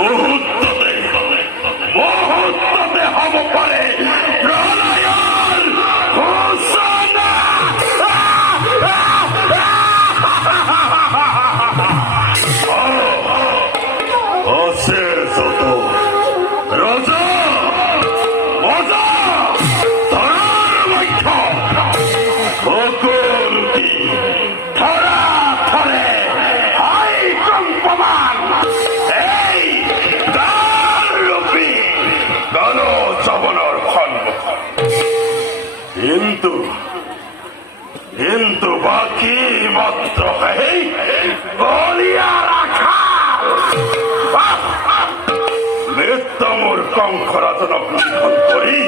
মুহূর্ততে মুহূর্ততে হব পারে প্রলয়ের ঘোষণা। অশেষ হতো রাজা মজা ধরার বৈঠক বকুল কি ধরা ধরে হাই কম্পমান এই দারূপী গণ চবনের সম্মুখ। কিন্তু কিন্তু বাকি মাত্র এই বলিয়া রাখা মৃত্যুর কঙ্করাতন করি